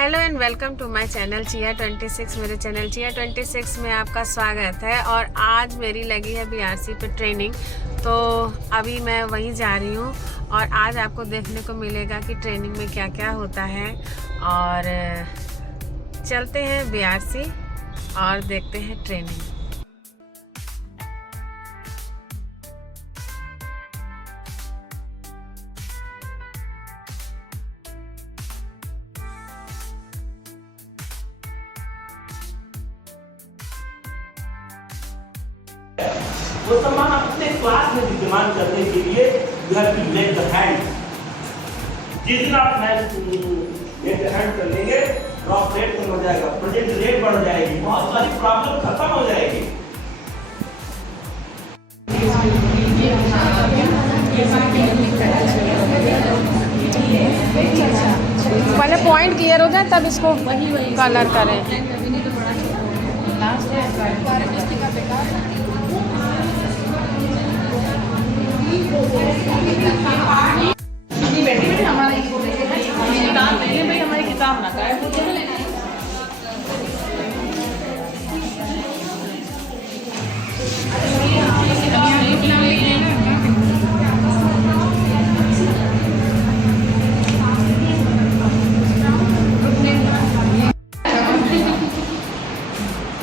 Hello and welcome to my channel चिया 26। मेरे channel चिया 26 में आपका स्वागत है। और आज मेरी लगी है बीआरसी पे ट्रेनिंग, तो अभी मैं वहीं जा रही हूँ और आज आपको देखने को मिलेगा कि ट्रेनिंग में क्या क्या होता है। और चलते हैं बीआरसी और देखते हैं ट्रेनिंग। वो सामान अपने क्लास में विद्यमान करने के लिए you have to make the hand. जिस दिन आप मेक द हैंड कर लेंगे, ड्रॉप रेट कम हो जाएगा, प्रोजेक्ट रेट बढ़ जाएगी, बहुत सारी प्रॉब्लम खत्म हो जाएगी। पहले पॉइंट क्लियर हो जाए तब इसको कलर करें। हमारी किताब ना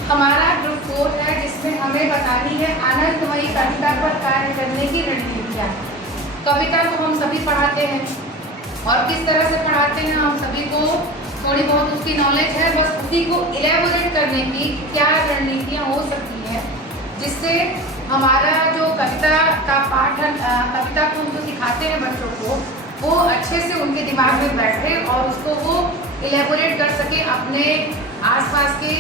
हमारा ग्रुप 4 है, जिसमें हमें बतानी है आनंदमयी कविता पर कार्य करने की रणनीतियाँ। कविता को हम सभी पढ़ाते हैं और किस तरह से पढ़ाते हैं, हम सभी को थोड़ी बहुत उसकी नॉलेज है। बस उसी को इलेबोरेट करने की क्या रणनीतियाँ हो सकती हैं, जिससे हमारा जो कविता का पाठन, कविता को हम जो सिखाते हैं बच्चों को, वो अच्छे से उनके दिमाग में बैठे और उसको वो इलेबोरेट कर सके, अपने आसपास के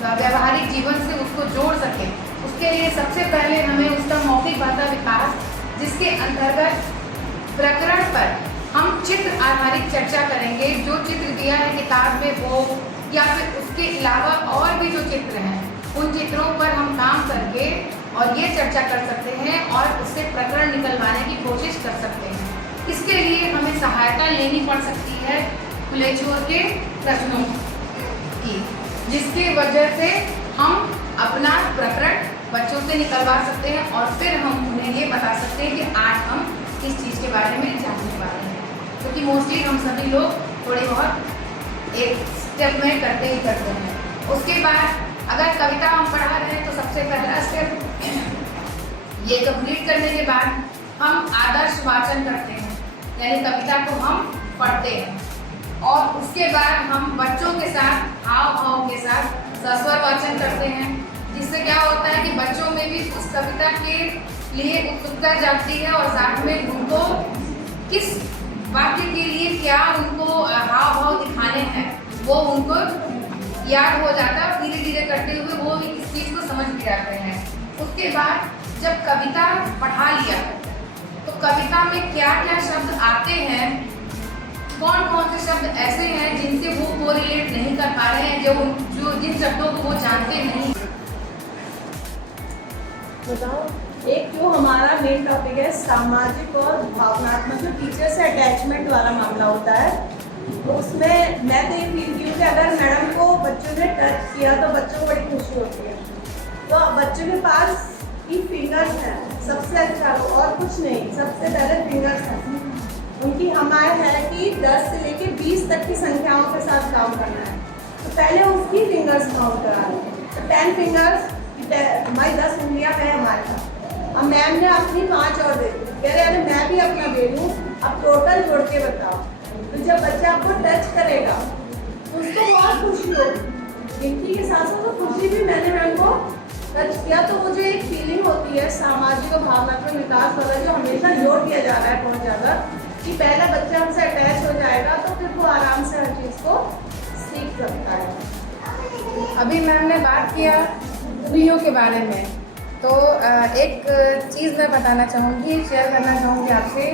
व्यावहारिक जीवन से उसको जोड़ सके। उसके लिए सबसे पहले हमें उसका मौखिक भाषा विकास, जिसके अंतर्गत प्रकरण पर हम चित्र आधारित चर्चा करेंगे। जो चित्र दिया है किताब में वो, या फिर उसके अलावा और भी जो चित्र हैं, उन चित्रों पर हम काम करके और ये चर्चा कर सकते हैं और उससे प्रकरण निकलवाने की कोशिश कर सकते हैं। इसके लिए हमें सहायता लेनी पड़ सकती है खुले छोर के प्रश्नों की, जिसकी वजह से हम अपना प्रकरण बच्चों से निकलवा सकते हैं और फिर हम उन्हें ये बता सकते हैं कि आज हम किस चीज़ के बारे में जानने वाले हैं। क्योंकि मोस्टली हम सभी लोग थोड़ी बहुत एक स्टेप में करते ही करते हैं। उसके बाद अगर कविता हम पढ़ा रहे हैं तो सबसे पहला स्टेप ये कंप्लीट करने के बाद हम आदर्श वाचन करते हैं, यानी कविता को हम पढ़ते हैं। और उसके बाद हम बच्चों के साथ हाव भाव के साथ सस्वर वाचन करते हैं, जिससे क्या होता है कि बच्चों में भी उस कविता के लिए उत्सुकता जागती है और साथ में उनको किस वाक्य के लिए क्या उनको हाव भाव दिखाने हैं वो उनको याद हो जाता है। धीरे धीरे करते हुए वो इस चीज़ को समझ भी जाते हैं। उसके बाद जब कविता पढ़ा लिया तो कविता में क्या क्या शब्द आते हैं, कौन कौन से शब्द ऐसे हैं जिनसे वो कोरिलेट नहीं कर पा रहे हैं, जो जिन शब्दों को वो जानते नहीं। बताओ। एक जो हमारा मेन टॉपिक है सामाजिक और भावनात्मक, जो टीचर से अटैचमेंट वाला मामला होता है, तो उसमें मैं तो ये फील की हूँ कि अगर मैडम को बच्चों ने टच किया तो बच्चों को बड़ी खुशी होती है। तो बच्चों के पास की फिंगर्स हैं, सबसे अच्छा हो और कुछ नहीं, सबसे पहले फिंगर्स हैं उनकी। हमारा है कि 10 से लेकर 20 तक की संख्याओं के साथ काम करना है, तो पहले उसकी फिंगर्स काउंट करा लें। तो 10 फिंगर्स, हमारी 10 उंगलियां हैं हमारे साथ। अब मैम ने अपनी 5 और दे दी, कह रहे अरे मैं भी अपना दे दूँ, अब टोटल जोड़ के बताओ। तो जब बच्चा आपको टच करेगा तो उसको बहुत खुशी होगी। गिनती के साथ साथ तो खुशी भी, मैंने मैम को टच किया तो वो जो एक फीलिंग होती है सामाजिक और भावनात्मक विकास वाला, जो हमेशा जोर दिया जा रहा है बहुत ज़्यादा, कि पहला बच्चा हमसे अटैच हो जाएगा तो फिर वो आराम से हर चीज़ को सीख सकता है। अभी मैम ने बात किया उंगलियों के बारे में, तो एक चीज़ मैं बताना चाहूँगी, शेयर करना चाहूँगी आपसे।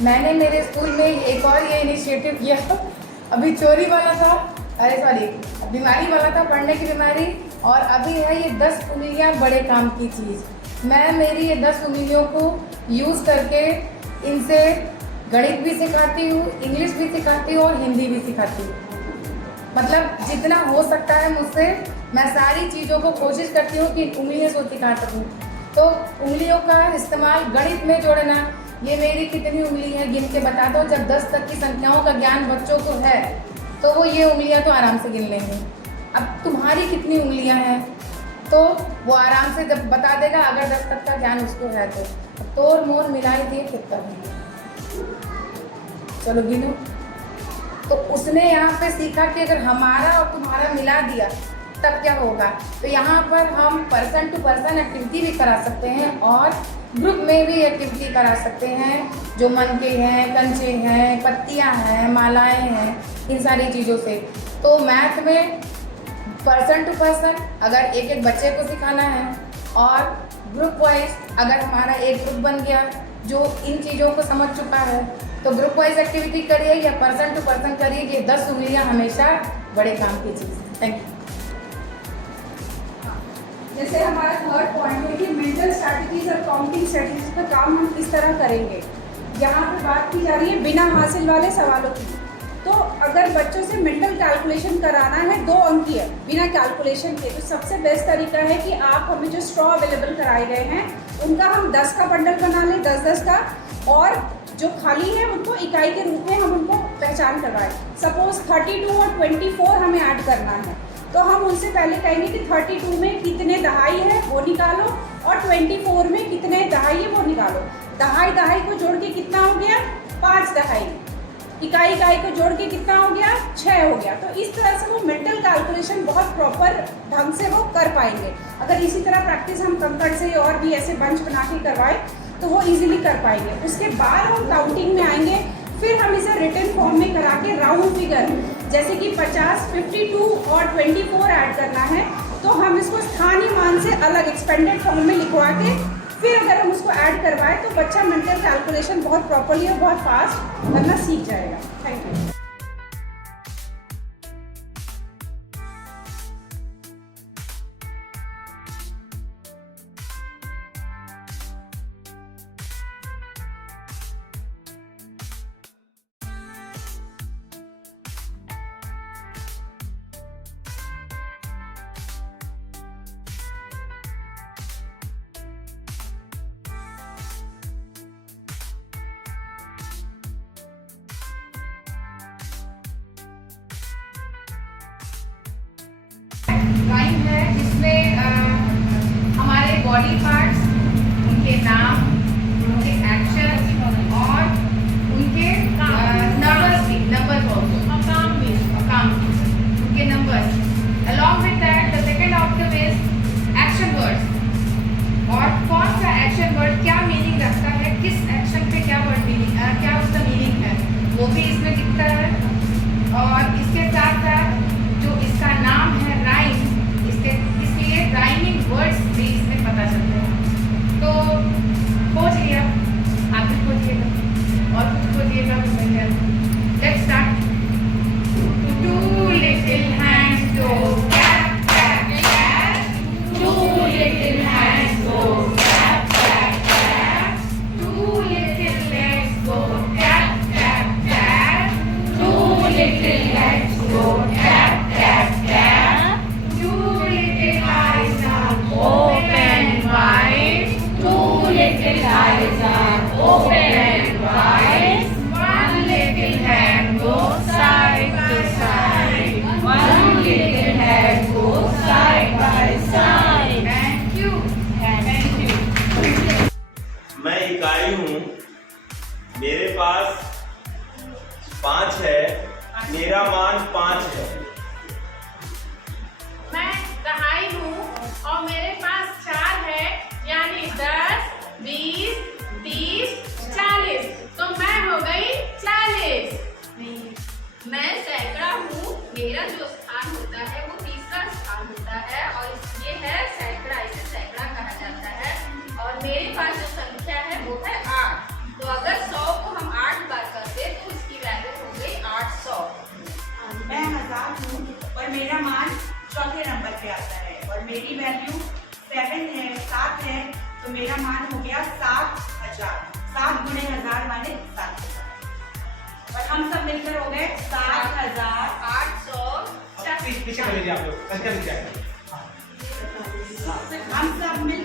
मैंने मेरे स्कूल में एक और ये इनिशिएटिव किया। अभी चोरी वाला था, अरे सॉरी बीमारी वाला था, पढ़ने की बीमारी, और अभी है ये 10 उंगलियाँ बड़े काम की चीज़। मैं मेरी ये 10 उंगलियों को यूज़ करके इनसे गणित भी सिखाती हूँ, इंग्लिश भी सिखाती हूँ और हिंदी भी सिखाती हूँ। मतलब जितना हो सकता है मुझसे मैं सारी चीज़ों को कोशिश करती हूँ कि उंगलियों से दिखा सकूँ। तो उंगलियों का इस्तेमाल गणित में जोड़ना, ये मेरी कितनी उंगली है गिन के बता दो। जब 10 तक की संख्याओं का ज्ञान बच्चों को है तो वो ये उंगलियां तो आराम से गिन लेंगे। अब तुम्हारी कितनी उंगलियां हैं तो वो आराम से जब बता देगा, अगर 10 तक का ज्ञान उसको है तो। तोड़ मोड़ मिलाई दिए कितना है, चलो गिनो। तो उसने यहाँ पे सीखा कि अगर हमारा और तुम्हारा मिला दिया तब क्या होगा। तो यहाँ पर हम पर्सन टू पर्सन एक्टिविटी भी करा सकते हैं और ग्रुप में भी एक्टिविटी करा सकते हैं, जो मनके हैं, कंचे हैं, पत्तियाँ हैं, मालाएं हैं, इन सारी चीज़ों से। तो मैथ में पर्सन टू पर्सन अगर एक एक बच्चे को सिखाना है और ग्रुप वाइज अगर हमारा एक ग्रुप बन गया जो इन चीज़ों को समझ चुका है तो ग्रुप वाइज एक्टिविटी करिए या पर्सन टू पर्सन करिए। ये 10 उंगलियाँ हमेशा बड़े काम की चीज़ है। Thank you. जैसे हमारा थर्ड पॉइंट है कि मेंटल स्ट्रैटेजीज और काउंटिंग स्ट्रैटेजीज का काम हम किस तरह करेंगे। यहाँ पर बात की जा रही है बिना हासिल वाले सवालों की। तो अगर बच्चों से मेंटल कैलकुलेशन कराना है 2 अंकीय बिना कैलकुलेशन के, तो सबसे बेस्ट तरीका है कि आप हमें जो स्ट्रॉ अवेलेबल कराए गए हैं उनका हम 10 का बंडल बना लें, 10-10 का, और जो खाली है उनको इकाई के रूप में हम उनको पहचान करवाएं। सपोज 32 और 24 हमें ऐड करना है तो हम उनसे पहले कहेंगे कि 32 में कितने दहाई है वो निकालो और 24 में कितने दहाई है वो निकालो। दहाई को जोड़ के कितना हो गया, 5 दहाई। इकाई को जोड़ के कितना हो गया, 6 हो गया। तो इस तरह से वो मेंटल कैलकुलेशन बहुत प्रॉपर ढंग से वो कर पाएंगे। अगर इसी तरह प्रैक्टिस हम कंकड़ से और भी ऐसे बंच बना के करवाएं तो वो इजीली कर पाएंगे। उसके बाद हम काउंटिंग में आएंगे, फिर हम इसे रिटन फॉर्म में करा के राउंड फिगर जैसे कि 50, 52 और 24 ऐड करना है तो हम इसको स्थानीय मान से अलग एक्सपेंडेड फॉर्म में लिखवा के फिर अगर हम उसको ऐड करवाएं तो बच्चा मेंटल कैलकुलेशन बहुत प्रॉपर्ली और बहुत फास्ट करना सीख जाएगा। Thank you. ड्राइंग है जिसमें हमारे बॉडी पार्ट्स, उनके नाम, उनके एक्शन और उनके नंबर्स उनके numbers. Along with that the second objective is action words, और कौन सा एक्शन वर्ड क्या मीनिंग रखता है, किस एक्शन पे क्या वर्ड मीनिंग, क्या उसका मीनिंग है वो भी इसमें दिखता है। और इसके साथ साथ जो इसका नाम है राइम, इसलिए राइमिंग वर्ड्स भी इसमें पता चलते हैं। तो खोज लिया, आप भी खोजिएगा और कुछ खोजिएगा। Let's start. Two little hands go clap clap clap, two little hands go clap clap clap, two little legs go clap clap clap, two little legs go clap clap clap, two little eyes are open and wide, two little eyes are open and wide, one little hand goes side to side, one little head goes side by side. Thank you. Thank you. मैं इकाई हूँ, मेरे पास 5 है, मेरा मान 5 है। मैं दहाई हूँ और मेरे पास 4 है, यानी 10, 20, 30, 40। तो मैं हो गई 40। मैं सैकड़ा हूँ, मेरा जो स्थान होता है वो तीसरा स्थान होता है और ये है सैकड़ा, इसे सैकड़ा कहा जाता है। और मेरे पास जो संख्या है वो है 8। तो अगर 100 को हम 8 बार करते तो इसकी वैल्यू हो गई 800। मैं 1000 हूँ और मेरा मान चौथे नंबर पे आता है और मेरी वैल्यू 7 है तो मेरा मान हो गया 7000। 7 गुणे 1000 माने 7000 और हम सब मिलकर हो गए 7800। पीछे कर लीजिए आप लोग, संख्या लिख जाएगा। हम सब मिल